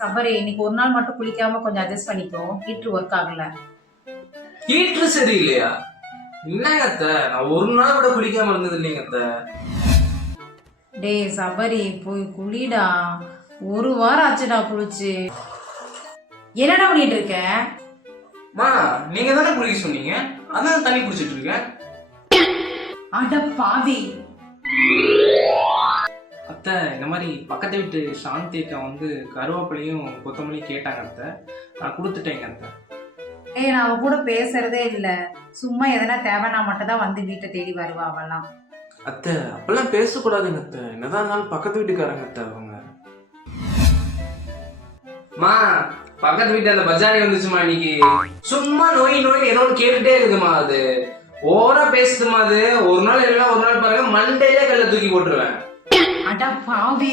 சபரி இன்னைக்கு ஒரு நாள் மட்டும் குளிக்காம கொஞ்சம் அட்ஜஸ்ட் பண்ணிக்கோ. ஹீட்ரு ஒர்க் ஆகல. ஹீட்ரு சரியில்லையா? என்னங்க அத்தை, நான் ஒரு நாள் கூட குளிக்காம இருந்தது இல்லைங்க அத்தை. டேய் சபரி போய் குளிடா. ஒரு வாரம் ஆச்சுடா குளிச்சு. என்னடா பண்ணிட்டு இருக்க? மா, நீங்க தானே குளிக்க சொன்னீங்க, அதான் தண்ணி குடிச்சிட்டு இருக்கேன். அட பாவி. அத்தை, இந்த மாதிரி பக்கத்து வீட்டு சாந்தி அக்கா வந்து கருவேப்பிலையும் கொத்தமல்லியும் கேட்டாங்க அத்தை, நான் கொடுத்துட்டேங்க அத்தை. ஏய் நான் அவ கூட பேசுறதே இல்ல. சும்மா எதனா தேவைன்னா மட்டும் தான் வந்து வீட்டை தேடி வருவா அவெல்லாம். அத்தை, அப்பெல்லாம் பேசக்கூடாதுங்க அத்தை, என்னதான் இருந்தாலும் பக்கத்து வீட்டுக்காரங்க அத்தை அவங்க. மா, பக்கத்து வீட்டு அந்த பஜாரி வந்துச்சுமா இன்னைக்கு. சும்மா நோய் நோய் ஏதோ ஒன்று கேட்டுட்டே இருக்குதுமா. அது ஓவரா பேசுதுமா. அது ஒரு நாள் இல்லைன்னா ஒரு நாள் பாருங்க மண்டையிலே கல்ல தூக்கி போட்டுருவேன். அட பாவி.